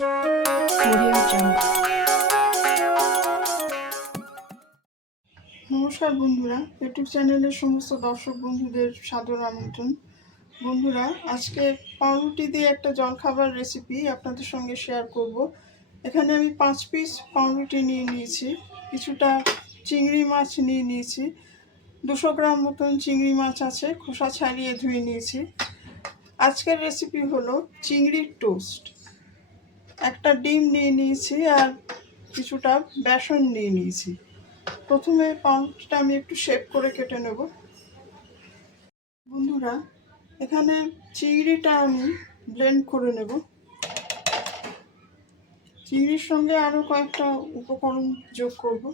Audio Jungle. নমস্কার বন্ধুরা, YouTube চ্যানেলের সমস্ত দর্শক বন্ধুদের সাদর আমন্ত্রণ। বন্ধুরা, আজকে পাউরুটি দিয়ে একটা জলখাবার রেসিপি আপনাদের সঙ্গে শেয়ার করব। এখানে আমি 5 পিস পাউরুটি নিয়ে নিয়েছি, কিছুটা চিংড়ি মাছ নিয়ে নিয়েছি, 200 গ্রাম মতন চিংড়ি মাছ আছে, খোসা ছাড়িয়ে ধুয়ে নিয়েছি। আজকের রেসিপি হলো চিংড়ির টোস্ট। একটা ডিম নিয়ে নিয়েছি আর কিছুটা বেসন নিয়ে নিয়েছি। প্রথমে পাউরুটিটা আমি একটু শেপ করে কেটে নেব। বন্ধুরা, এখানে চিংড়িটা আমি ব্লেন্ড করে নেব। চিংড়ির সঙ্গে আরও কয়েকটা উপকরণ যোগ করব।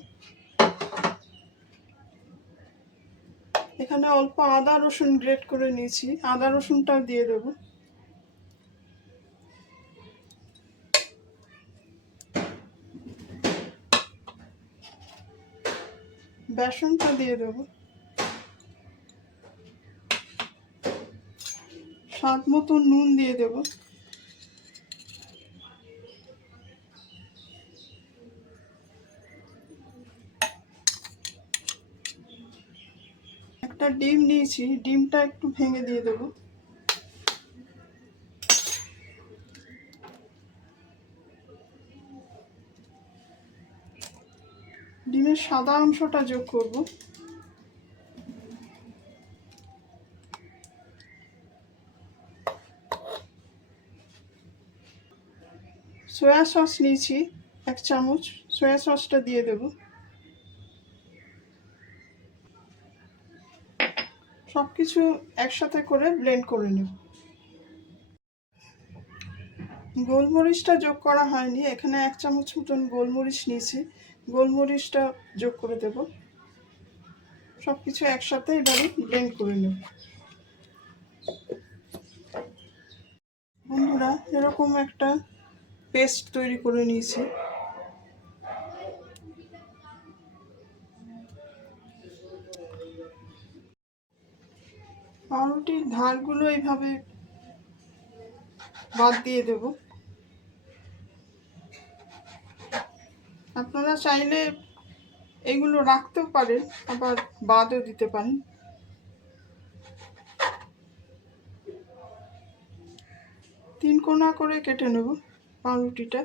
এখানে অল্প আদা রসুন গ্রেট করে নিয়েছি, আদা রসুনটাও দিয়ে দেব। বেসনটা দিয়ে দেব। স্বাদ মতো নুন দিয়ে দেব। একটা ডিম নিয়েছি, ডিমটা একটু ভেঙে দিয়ে দেব। ডিমের সাদা অংশটা যোগ করব। সয়া সস নিয়েছি 1 চামচ, সয়া সসটা দিয়ে দেব। সব কিছু একসাথে করে ব্লেন্ড করে নেব। গোলমরিচটা যোগ করা হয়নি, এখানে 1 চামচ মতন গোলমরিচ নিয়েছি, গোলমরিচটা যোগ করে দেব। সব কিছু একসাথে এবারে ব্লেন্ড করে নেব। বন্ধুরা, এরকম একটা পেস্ট তৈরি করে নিয়েছি। পাউরুটির ধারগুলো এইভাবে বাদ দিয়ে দেব। আপনারা চাইলে এগুলো রাখতেও পারেন, আবার বাদও দিতে পারেন। তিন কোনা করে কেটে নেব পাউরুটিটা।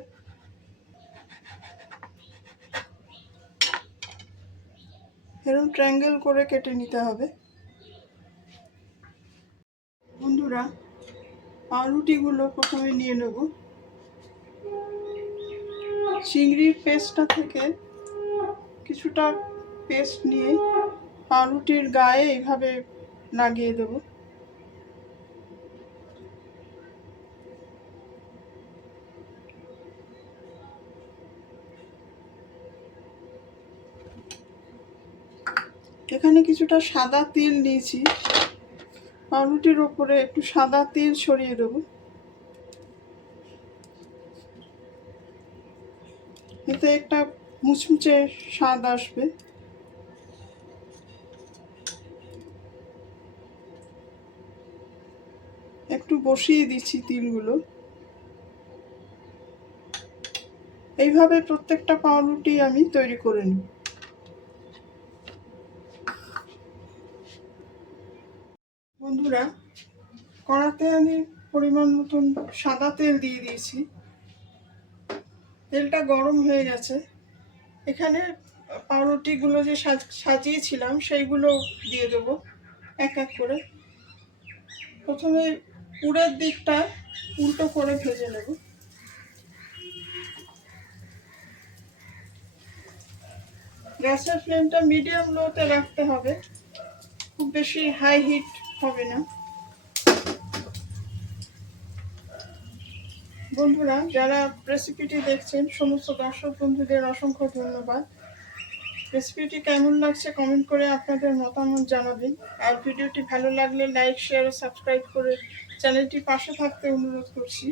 এরকম ট্রায়াঙ্গেল করে কেটে নিতে হবে। বন্ধুরা, পাউরুটিগুলো প্রথমে নিয়ে নেব। চিংড়ির পেস্টটা থেকে কিছুটা পেস্ট নিয়ে পাউরুটির গায়ে এইভাবে লাগিয়ে দেব। এখানে কিছুটা সাদা তেল নিয়েছি, পাউরুটির ওপরে একটু সাদা তেল ছড়িয়ে দেব। এতে একটা মুচমুচে স্বাদ আসবে। একটু বসিয়ে দিচ্ছি তিলগুলো। এইভাবে প্রত্যেকটা পাউরুটি আমি তৈরি করে নিই। বন্ধুরা, কড়াতে আমি পরিমাণ মতন সাদা তেল দিয়ে দিয়েছি। তেলটা গরম হয়ে গেছে। এখানে পাউরুটিগুলো যে সাজিয়েছিলাম সেইগুলো দিয়ে দেব এক এক করে। প্রথমে পুরের দিকটা উল্টো করে ভেজে নেব। গ্যাসের ফ্লেমটা মিডিয়াম লোতে রাখতে হবে, খুব বেশি হাই হিট হবে না। বন্ধুরা, যারা রেসিপিটি দেখছেন সমস্ত দর্শক বন্ধুদের অসংখ্য ধন্যবাদ। রেসিপিটি কেমন লাগছে কমেন্ট করে আপনাদের মতামত জানাবেন। আর ভিডিওটি ভালো লাগলে লাইক, শেয়ার ও সাবস্ক্রাইব করে চ্যানেলটির পাশে থাকতে অনুরোধ করছি।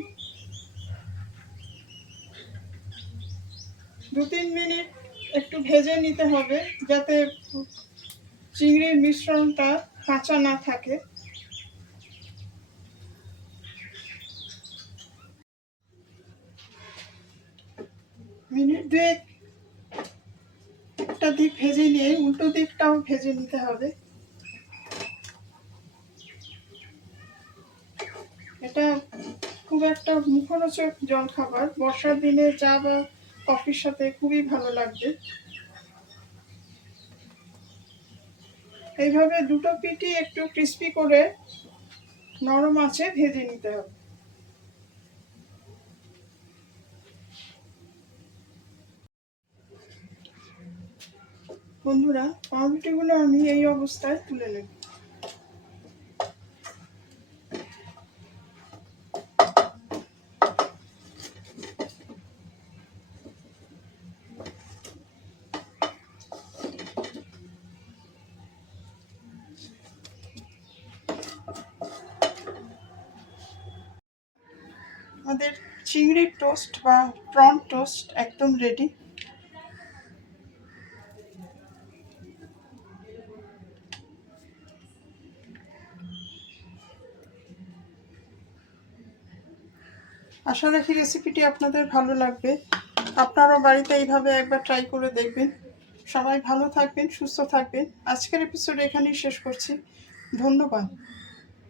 2-3 মিনিট একটু ভেজে নিতে হবে, যাতে চিংড়ির মিশ্রণটা কাঁচা না থাকে। মিনিট দুয়েক একটা দিক ভেজে নিয়ে উল্টো দিকটাও ভেজে নিতে হবে। এটা খুব একটা মুখরোচক জলখাবার, বর্ষার দিনে চা বা কফির সাথে খুবই ভালো লাগবে। এইভাবে দুটো পিঠই একটু ক্রিস্পি করে নরম আঁচে ভেজে নিতে হবে। বন্ধুরা, পাউরুটিগুলো আমি এই অবস্থায় তুলে নেব। আমাদের চিংড়ির টোস্ট বা প্রন টোস্ট একদম রেডি। আশা রাখি রেসিপিটি আপনাদের ভালো লাগবে। আপনারাও বাড়িতে এইভাবে একবার ট্রাই করে দেখবেন। সবাই ভালো থাকবেন, সুস্থ থাকবেন। আজকের এপিসোড এখানেই শেষ করছি। ধন্যবাদ।